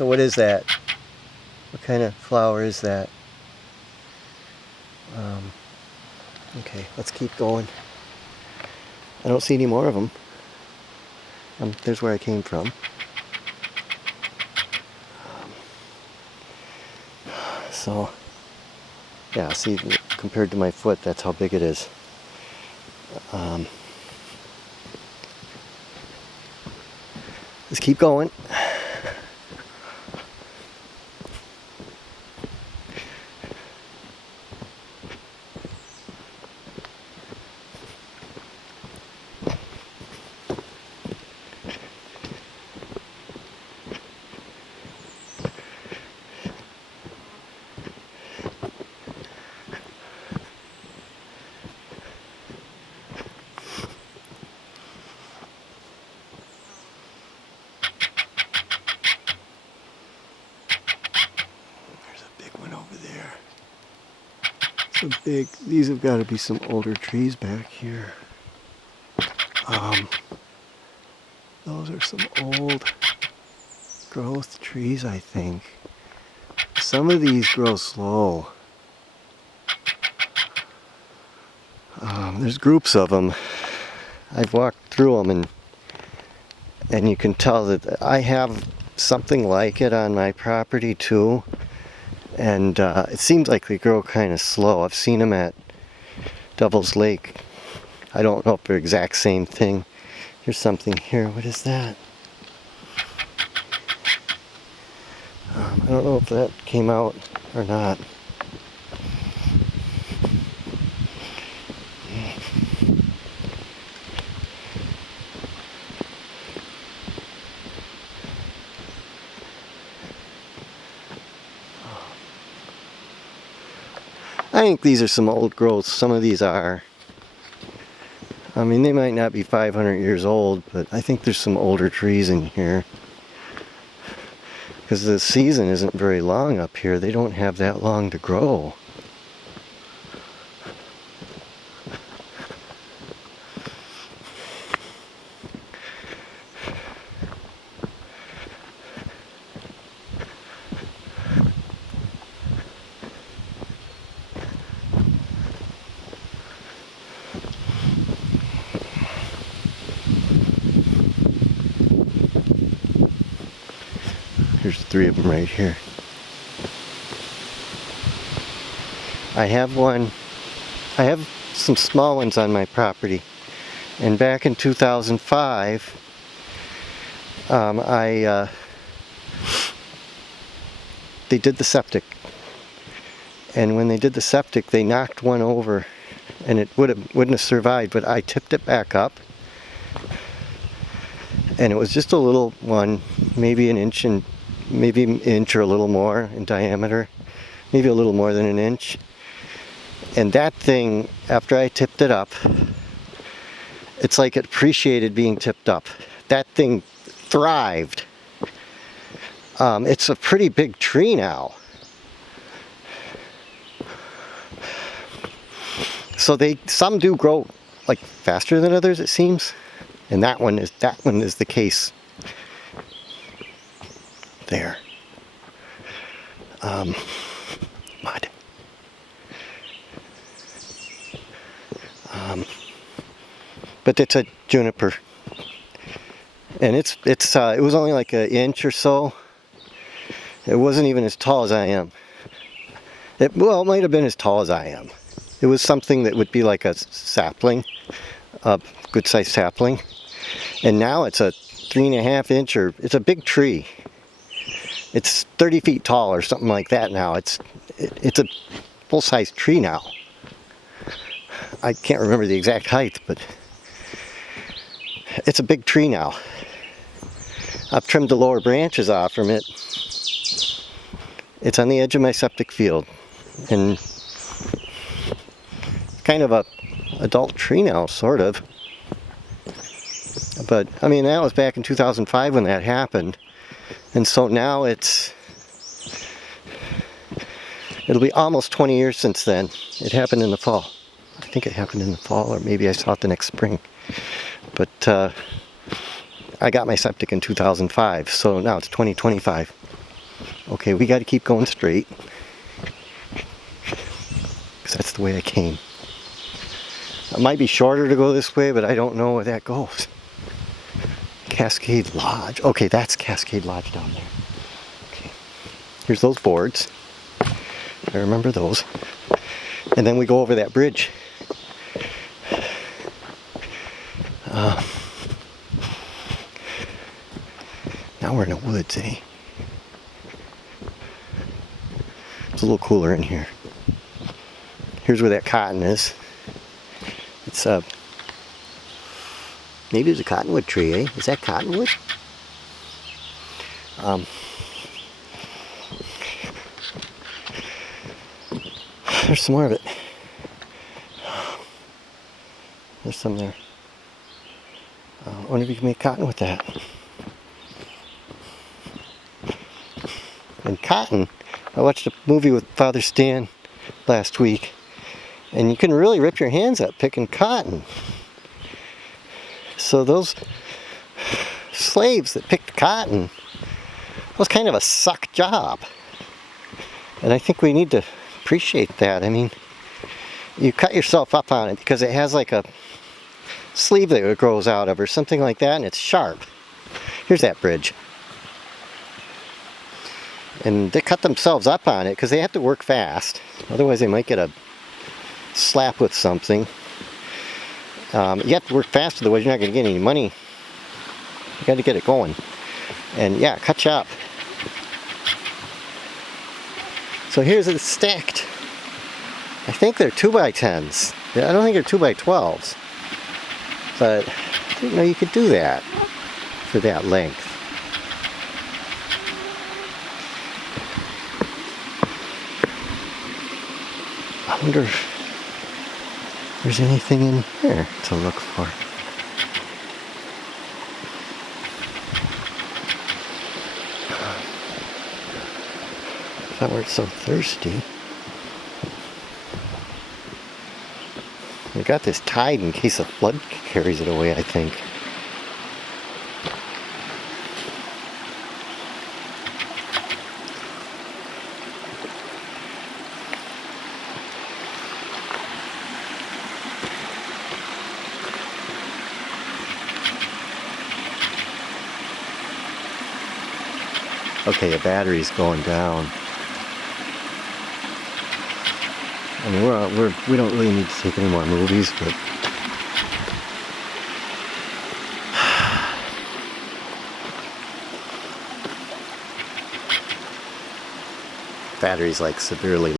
So what is that? What kind of flower is that? Okay, let's keep going. I don't see any more of them. There's where I came from. So, yeah, see, compared to my foot, that's how big it is. Let's keep going. Some big, these have got to be some older trees back here. Those are some old growth trees, I think. Some of these grow slow. There's groups of them. I've walked through them and you can tell that I have something like it on my property too. And it seems like they grow kind of slow. I've seen them at Devil's Lake. I don't know if they're the exact same thing. Here's something here. What is that? I don't know if that came out or not. I think these are some old growths. Some of these are. I mean, they might not be 500 years old, but I think there's some older trees in here. Because the season isn't very long up here. They don't have that long to grow. There's 3 of them right here. I have some small ones on my property. And back in 2005, they did the septic. And when they did the septic, they knocked one over and it wouldn't have survived, but I tipped it back up. And it was just a little one, maybe an inch or a little more in diameter, maybe a little more than an inch. And that thing, after I tipped it up, it's like it appreciated being tipped up. That thing thrived. It's a pretty big tree now. So some do grow like faster than others, it seems. And that one is the case. There. Mud. But it's a juniper, and it was only like an inch or so. It wasn't even as tall as I am. It might have been as tall as I am. It was something that would be like a sapling, a good-sized sapling, and now it's a 3.5 inch, or it's a big tree. It's 30 feet tall or something like that now. It's a full-size tree now. I can't remember the exact height, but it's a big tree now. I've trimmed the lower branches off from it. It's on the edge of my septic field, and kind of a adult tree now, sort of. But I mean, that was back in 2005 when that happened, and so now it'll be almost 20 years since then. It happened in the fall. I think it happened in the fall, or maybe I saw it the next spring. But I got my septic in 2005, so now it's 2025. Okay, we got to keep going straight. Because that's the way I came. It might be shorter to go this way, but I don't know where that goes. Cascade Lodge. Okay, that's Cascade Lodge down there. Okay. Here's those boards. I remember those. And then we go over that bridge. Now we're in the woods, eh? It's a little cooler in here. Here's where that cotton is. It's maybe it's a cottonwood tree, eh? Is that cottonwood? There's some more of it. There's some there. I wonder if you can make cotton with that. And cotton, I watched a movie with Father Stan last week, and you can really rip your hands up picking cotton. So those slaves that picked cotton, it was kind of a suck job. And I think we need to appreciate that. I mean, you cut yourself up on it because it has like a sleeve that it grows out of or something like that, and it's sharp. Here's that bridge. And they cut themselves up on it because they have to work fast. Otherwise they might get a slap with something. You have to work fast, otherwise you're not going to get any money. You got to get it going. And yeah, cut you up. So here's it stacked. I think they're 2x10s. I don't think they're 2x12s. But I didn't know you could do that for that length. I wonder if there's anything in here to look for. Is that where it's so thirsty? We got this tied in case a flood carries it away, I think. Okay, the battery's going down. I mean, we don't really need to take any more movies, but battery's like severely